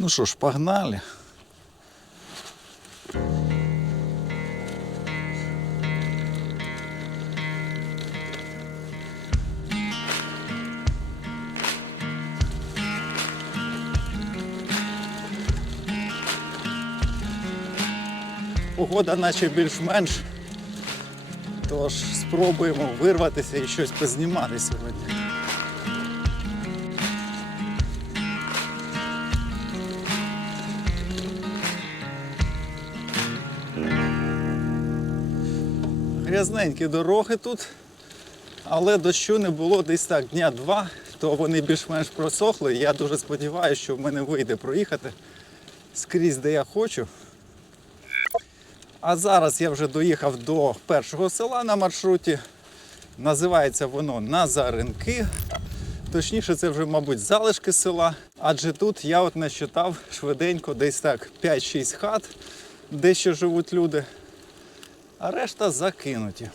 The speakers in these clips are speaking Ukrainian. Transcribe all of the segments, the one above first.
Ну що ж, погнали. Погода наче більш-менш. Тож спробуємо вирватися і щось познімати сьогодні. Грязненькі дороги тут, але дощу не було десь так дня два, то вони більш-менш просохли. Я дуже сподіваюся, що в мене вийде проїхати скрізь, де я хочу. А зараз я вже доїхав до першого села на маршруті. Називається воно Назаринки. Точніше, це вже, мабуть, залишки села. Адже тут я от насчитав швиденько десь так 5-6 хат, де ще живуть люди, а решта закинуті.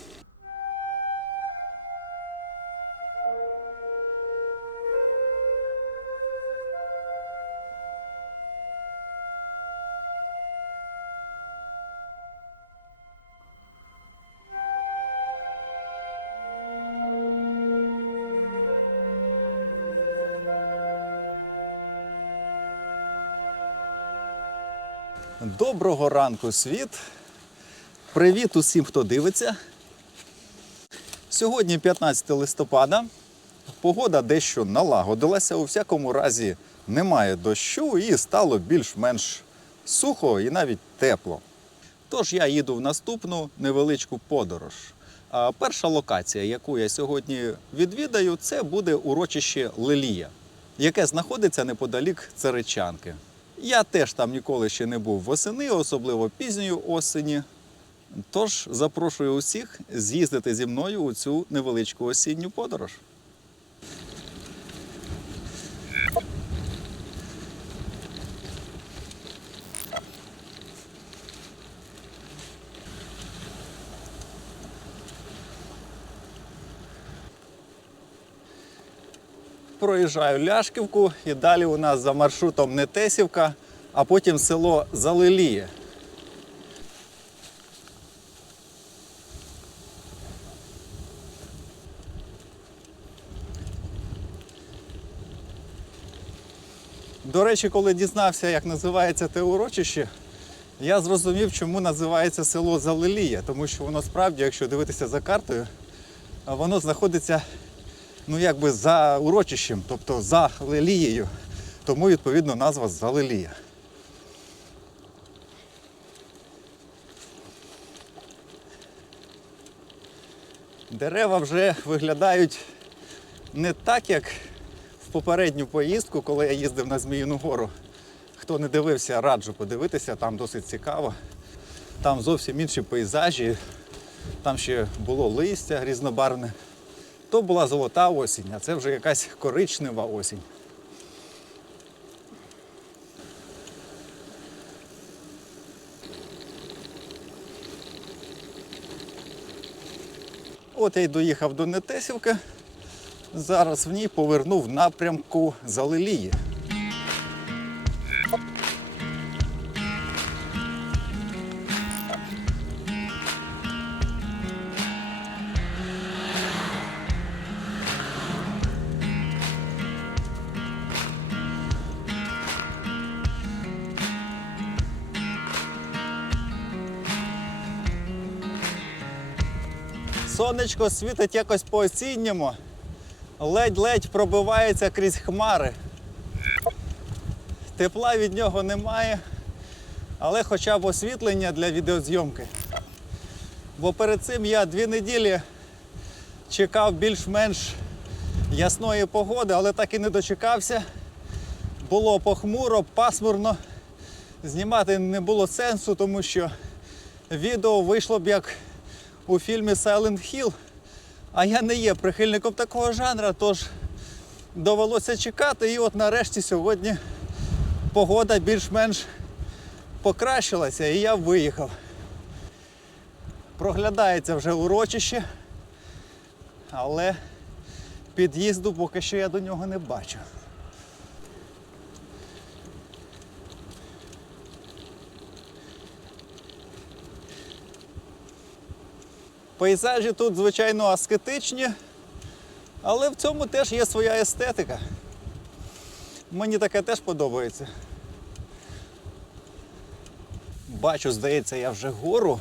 Доброго ранку, світ! Привіт усім, хто дивиться. Сьогодні 15 листопада. Погода дещо налагодилася. У всякому разі немає дощу і стало більш-менш сухо і навіть тепло. Тож я їду в наступну невеличку подорож. А перша локація, яку я сьогодні відвідаю, це буде урочище Лелія, яке знаходиться неподалік Царичанки. Я теж там ніколи ще не був восени, особливо пізньої осені. Тож запрошую усіх з'їздити зі мною у цю невеличку осінню подорож. Проїжджаю Ляшківку і далі у нас за маршрутом Нетесівка, а потім село Залиліє. До речі, коли дізнався, як називається те урочище, я зрозумів, чому називається село Залилія, тому що воно справді, якщо дивитися за картою, воно знаходиться ну, якби за урочищем, тобто за Лелією. Тому, відповідно, назва Залилія. Дерева вже виглядають не так, як попередню поїздку, коли я їздив на Зміїну гору. Хто не дивився, раджу подивитися, там досить цікаво. Там зовсім інші пейзажі, там ще було листя різнобарвне. То була золота осінь, а це вже якась коричнева осінь. От я й доїхав до Нетесівки. Зараз в ній повернув в напрямку Залилії. Сонечко світить якось по осінньому, ледь-ледь пробивається крізь хмари. Тепла від нього немає, але хоча б освітлення для відеозйомки. Бо перед цим я дві неділі чекав більш-менш ясної погоди, але так і не дочекався. Було похмуро, пасмурно. Знімати не було сенсу, тому що відео вийшло б як у фільмі Silent Hill. А я не є прихильником такого жанру, тож довелося чекати. І от нарешті сьогодні погода більш-менш покращилася і я виїхав. Проглядається вже урочище, але під'їзду поки що я до нього не бачу. Пейзажі тут, звичайно, аскетичні, але в цьому теж є своя естетика. Мені таке теж подобається. Бачу, здається, я вже гору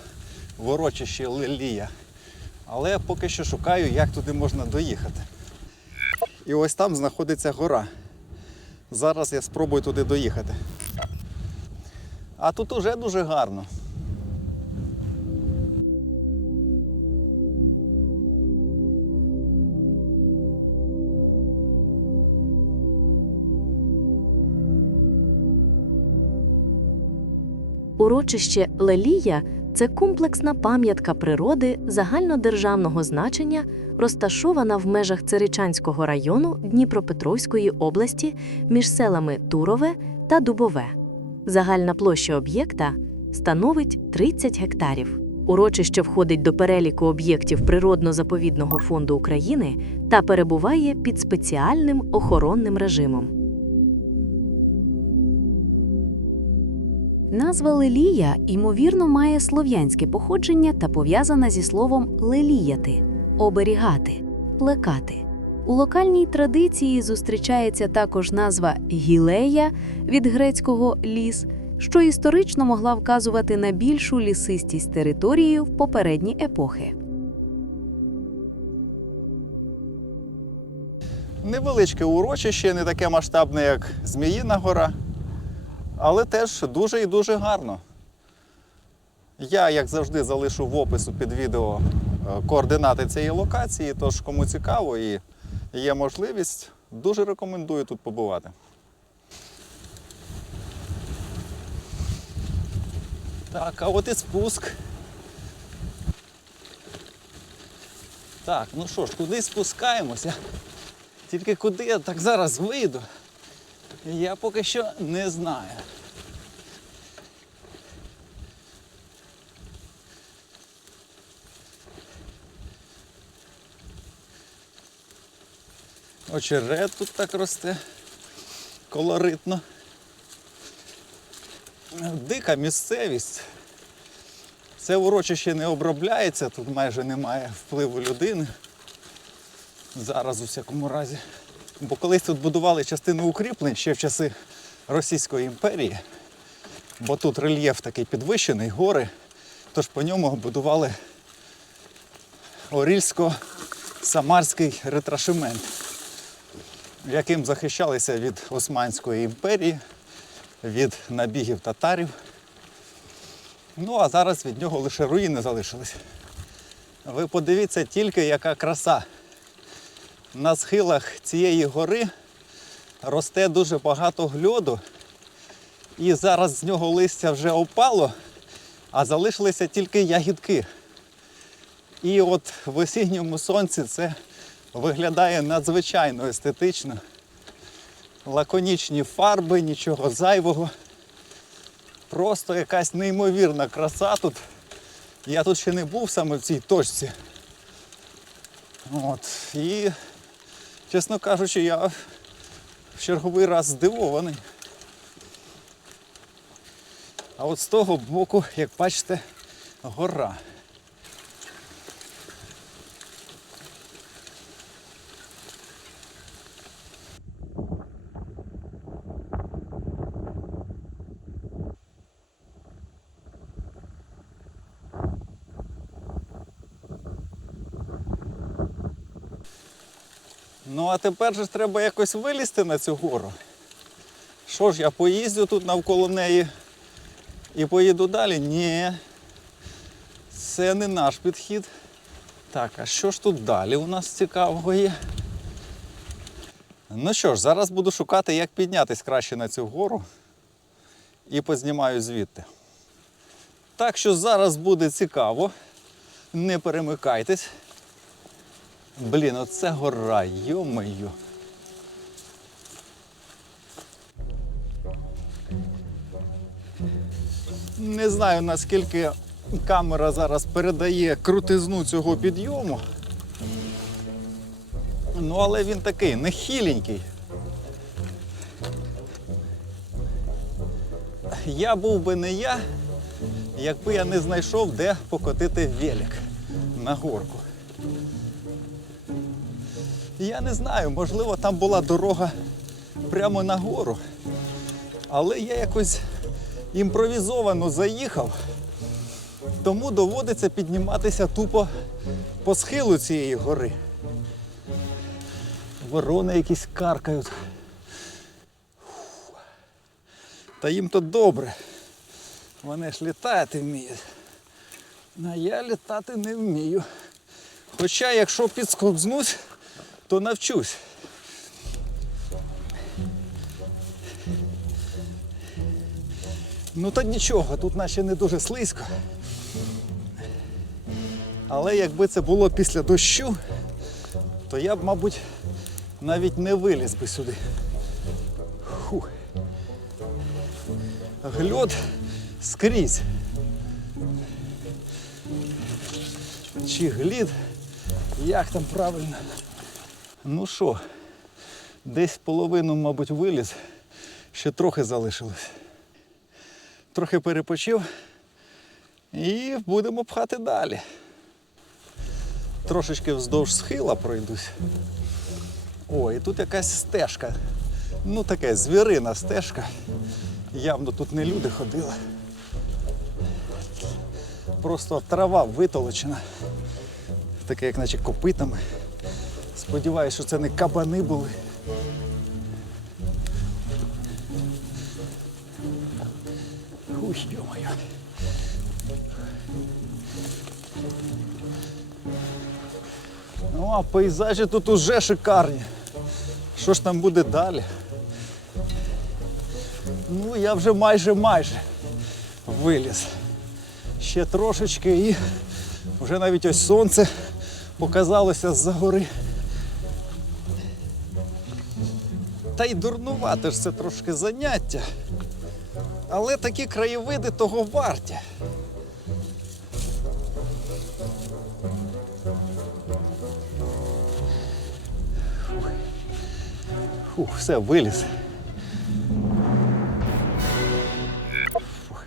в урочищі Лилія. Але поки що шукаю, як туди можна доїхати. І ось там знаходиться гора. Зараз я спробую туди доїхати. А тут уже дуже гарно. Урочище Лелія це комплексна пам'ятка природи загальнодержавного значення, розташована в межах Циричанського району Дніпропетровської області між селами Турове та Дубове. Загальна площа об'єкта становить 30 гектарів. Урочище входить до переліку об'єктів Природно-заповідного фонду України та перебуває під спеціальним охоронним режимом. Назва Лелія, ймовірно, має слов'янське походження та пов'язана зі словом леліяти оберігати, плекати. У локальній традиції зустрічається також назва гілея від грецького ліс, що історично могла вказувати на більшу лісистість території в попередні епохи. Невеличке урочище, не таке масштабне, як Зміїна гора, але теж дуже і дуже гарно. Я, як завжди, залишу в опису під відео е, координати цієї локації, тож кому цікаво і є можливість, дуже рекомендую тут побувати. Так, а от і спуск. Так, ну що ж, куди спускаємося? Тільки куди я так зараз вийду, я поки що не знаю. Очерет тут так росте, колоритно. Дика місцевість. Це урочище не обробляється, тут майже немає впливу людини. Зараз у всякому разі. Бо колись тут будували частину укріплень ще в часи Російської імперії, бо тут рельєф такий підвищений, гори, тож по ньому будували Орільсько-Самарський ретрашемент, яким захищалися від Османської імперії, від набігів татарів. Ну а зараз від нього лише руїни залишились. Ви подивіться тільки, яка краса. На схилах цієї гори росте дуже багато гльоду, і зараз з нього листя вже опало, а залишилися тільки ягідки. І от в осінньому сонці це виглядає надзвичайно естетично. Лаконічні фарби, нічого зайвого. Просто якась неймовірна краса тут. Я тут ще не був саме в цій точці. От. І, чесно кажучи, я в черговий раз здивований. А от з того боку, як бачите, гора. А тепер же треба якось вилізти на цю гору. Що ж, я поїздю тут навколо неї і поїду далі? Ні. Це не наш підхід. Так, а що ж тут далі у нас цікавого є? Ну що ж, зараз буду шукати, як піднятись краще на цю гору і познімаю звідти. Так що зараз буде цікаво. Не перемикайтесь. Блін, оце гора, йо-моє. Не знаю наскільки камера зараз передає крутизну цього підйому. Ну, але він такий нехиленький. Я був би не я, якби я не знайшов, де покотити велик на горку. Я не знаю, можливо, там була дорога прямо на гору. Але я якось імпровізовано заїхав, тому доводиться підніматися тупо по схилу цієї гори. Ворони якісь каркають. Фу. Та їм то добре. Вони ж літати вміють. А я літати не вмію. Хоча, якщо підсковзнусь, то навчусь. Ну та нічого, тут наче не дуже слизько. Але якби це було після дощу, то я б, мабуть, навіть не виліз би сюди. Фу. Гльот скрізь. Чи глід, як там правильно. Ну що, десь половину, мабуть, виліз, ще трохи залишилось. Трохи перепочив і будемо пхати далі. Трошечки вздовж схила пройдусь. О, і тут якась стежка. Ну таке звірина стежка. Явно тут не люди ходили. Просто трава витолочена. Таке, як наче копитами. Сподіваюсь, що це не кабани були. Ух, ё-моё. Ну, а пейзажі тут уже шикарні. Що ж там буде далі? Ну, я вже майже майже виліз. Ще трошечки і вже навіть ось сонце показалося з-за гори. Та й дурнувати ж це трошки заняття. Але такі краєвиди того варті. Фух, все, виліз. Фух.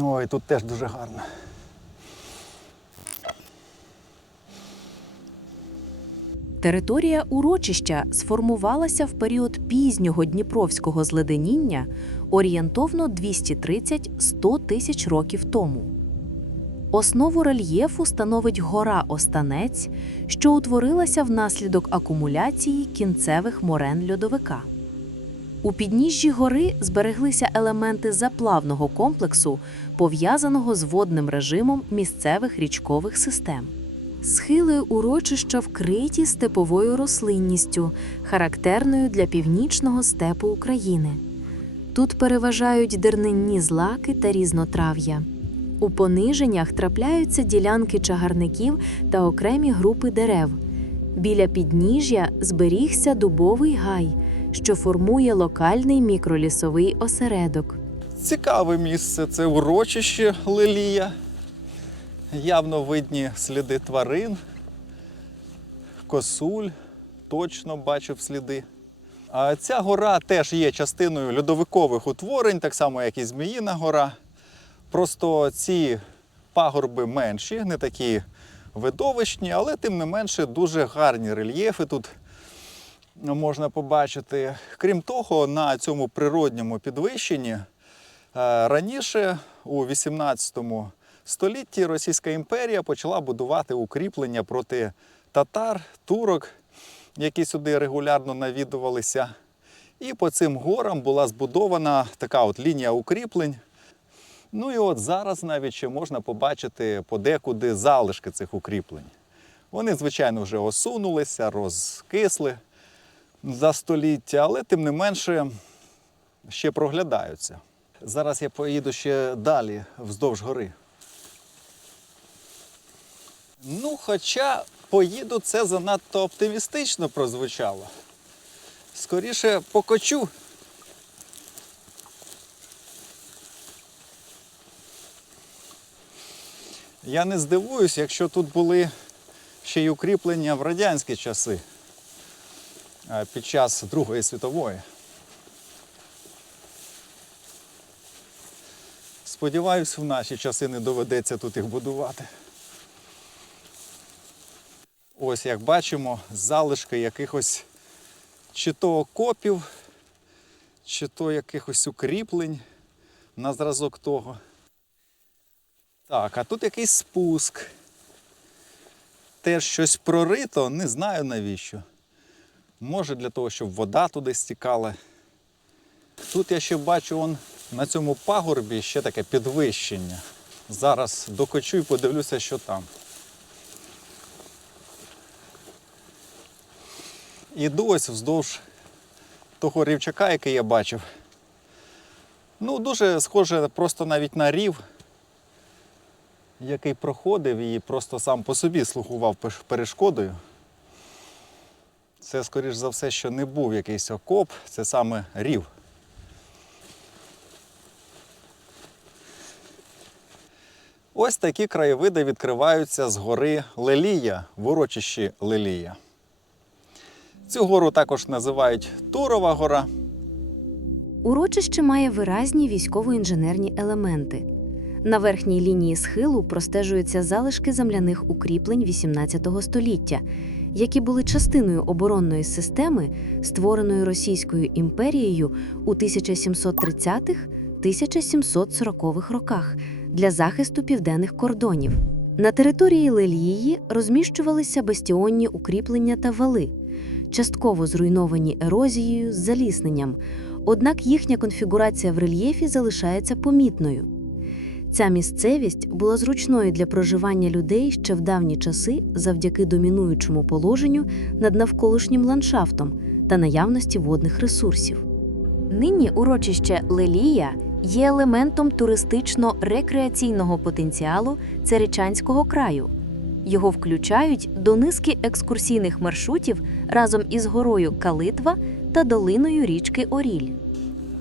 Ой, тут теж дуже гарно. Територія урочища сформувалася в період пізнього дніпровського зледеніння орієнтовно 230-100 тисяч років тому. Основу рельєфу становить гора Останець, що утворилася внаслідок акумуляції кінцевих морен льодовика. У підніжжі гори збереглися елементи заплавного комплексу, пов'язаного з водним режимом місцевих річкових систем. Схили урочища вкриті степовою рослинністю, характерною для північного степу України. Тут переважають дернинні злаки та різнотрав'я. У пониженнях трапляються ділянки чагарників та окремі групи дерев. Біля підніжжя зберігся дубовий гай, що формує локальний мікролісовий осередок. Цікаве місце це урочище Лелія. Явно видні сліди тварин, косуль, точно бачив сліди. А ця гора теж є частиною льодовикових утворень, так само, як і Зміїна гора. Просто ці пагорби менші, не такі видовищні, але тим не менше дуже гарні рельєфи тут можна побачити. Крім того, на цьому природньому підвищенні е, раніше, у 18 столітті, Російська імперія почала будувати укріплення проти татар, турок, які сюди регулярно навідувалися. І по цим горам була збудована така от лінія укріплень. Ну і от зараз навіть ще можна побачити подекуди залишки цих укріплень. Вони, звичайно, вже осунулися, розкисли за століття, але тим не менше ще проглядаються. Зараз я поїду ще далі вздовж гори. Ну, хоча поїду, це занадто оптимістично прозвучало. Скоріше покочу. Я не здивуюсь, якщо тут були ще й укріплення в радянські часи е, під час Другої світової. Сподіваюсь, в наші часи не доведеться тут їх будувати. Ось як бачимо, залишки якихось чи то окопів, чи то якихось укріплень на зразок того. Так, а тут якийсь спуск. Теж щось прорито, не знаю навіщо. Може для того, щоб вода туди стікала. Тут я ще бачу он, на цьому пагорбі ще таке підвищення. Зараз докочу і подивлюся, що там. Іду ось вздовж того рівчака, який я бачив. Ну, дуже схоже просто навіть на рів, який проходив і просто сам по собі слугував перешкодою. Це, скоріш за все, що не був якийсь окоп, це саме рів. Ось такі краєвиди відкриваються з гори Лелія в урочищі Лелія. Цю гору також називають Турова гора. Урочище має виразні військово-інженерні елементи. На верхній лінії схилу простежуються залишки земляних укріплень XVIII століття, які були частиною оборонної системи, створеної Російською імперією у 1730-1740-х роках для захисту південних кордонів. На території Лелії розміщувалися бастіонні укріплення та вали, частково зруйновані ерозією з залісненням, однак їхня конфігурація в рельєфі залишається помітною. Ця місцевість була зручною для проживання людей ще в давні часи завдяки домінуючому положенню над навколишнім ландшафтом та наявності водних ресурсів. Нині урочище Лелія є елементом туристично-рекреаційного потенціалу Церечанського краю. Його включають до низки екскурсійних маршрутів разом із горою Калитва та долиною річки Оріль.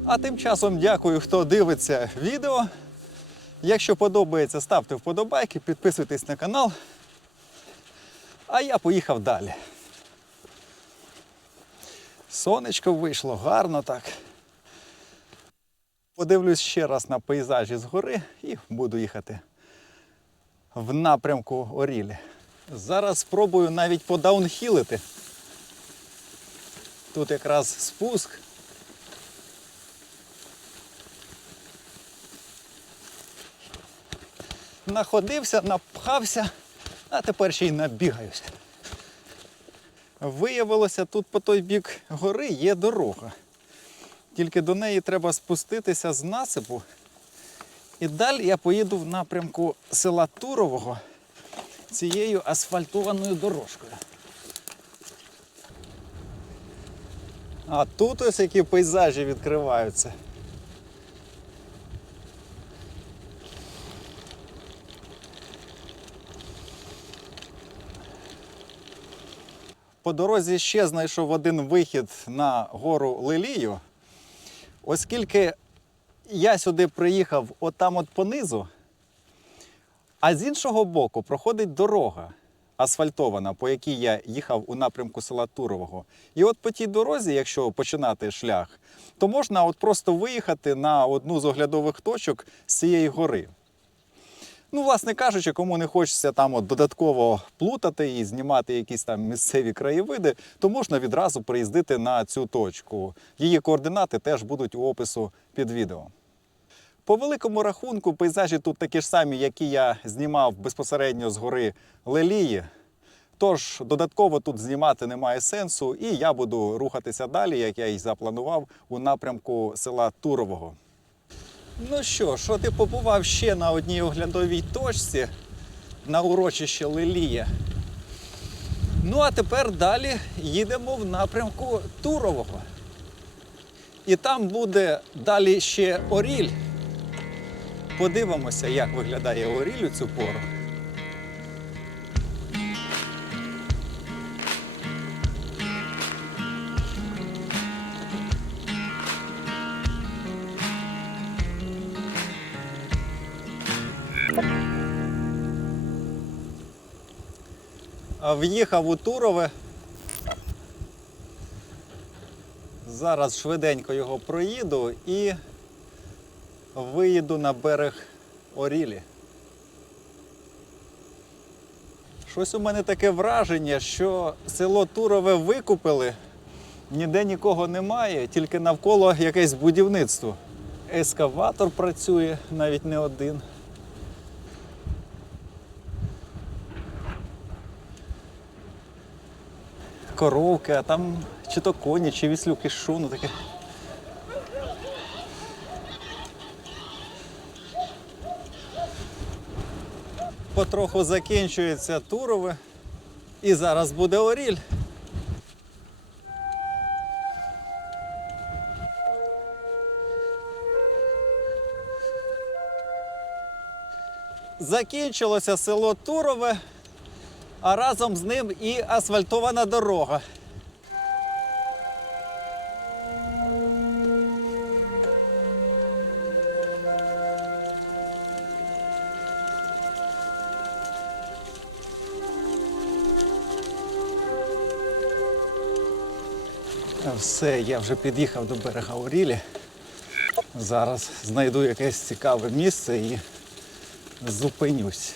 А тим часом дякую, хто дивиться відео. Якщо подобається, ставте вподобайки, підписуйтесь на канал. А я поїхав далі. Сонечко вийшло гарно так. Подивлюсь ще раз на пейзажі з гори і буду їхати в напрямку Орілі. Зараз спробую навіть подаунхілити. Тут якраз спуск. Находився, напхався, а тепер ще й набігаюся. Виявилося, тут по той бік гори є дорога. Тільки до неї треба спуститися з насипу. І далі я поїду в напрямку села Турового цією асфальтованою дорожкою. А тут ось які пейзажі відкриваються. По дорозі ще знайшов один вихід на гору Лилію. Оскільки я сюди приїхав отам от понизу, а з іншого боку проходить дорога асфальтована, по якій я їхав у напрямку села Турового. І от по тій дорозі, якщо починати шлях, то можна от просто виїхати на одну з оглядових точок з цієї гори. Ну, власне кажучи, кому не хочеться там от додатково плутати і знімати якісь там місцеві краєвиди, то можна відразу приїздити на цю точку. Її координати теж будуть у опису під відео. По великому рахунку, пейзажі тут такі ж самі, які я знімав безпосередньо з гори Лелії. Тож додатково тут знімати немає сенсу, і я буду рухатися далі, як я і запланував, у напрямку села Турового. Ну що що ти побував ще на одній оглядовій точці на урочище Лелія. Ну а тепер далі їдемо в напрямку Турового. І там буде далі ще Оріль. Подивимося, як виглядає Оріль у цю пору. В'їхав у Турове. Зараз швиденько його проїду і виїду на берег Орілі. Щось у мене таке враження, що село Турове викупили, ніде нікого немає, тільки навколо якесь будівництво. Ескаватор працює навіть не один. Коровки, а там чи то коні, чи віслюки, що ну таке. Потроху закінчується Турове. І зараз буде Оріль. Закінчилося село Турове, а разом з ним і асфальтована дорога. Все, я вже під'їхав до берега Орілі. Зараз знайду якесь цікаве місце і зупинюсь.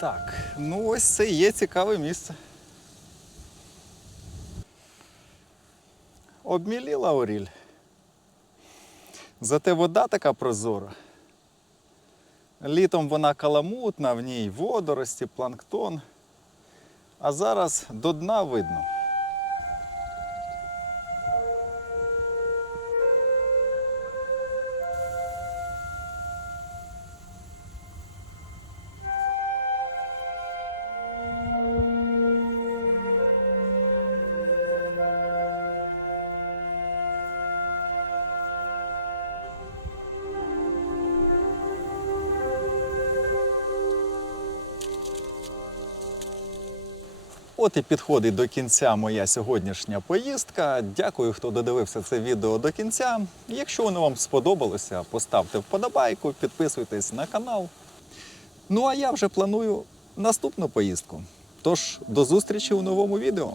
Так, ну ось це є цікаве місце. Обміліла Оріль. Зате вода така прозора. Літом вона каламутна, в ній водорості, планктон. А зараз до дна видно. От і підходить до кінця моя сьогоднішня поїздка. Дякую, хто додивився це відео до кінця. Якщо воно вам сподобалося, поставте вподобайку, підписуйтесь на канал. Ну а я вже планую наступну поїздку. Тож до зустрічі у новому відео.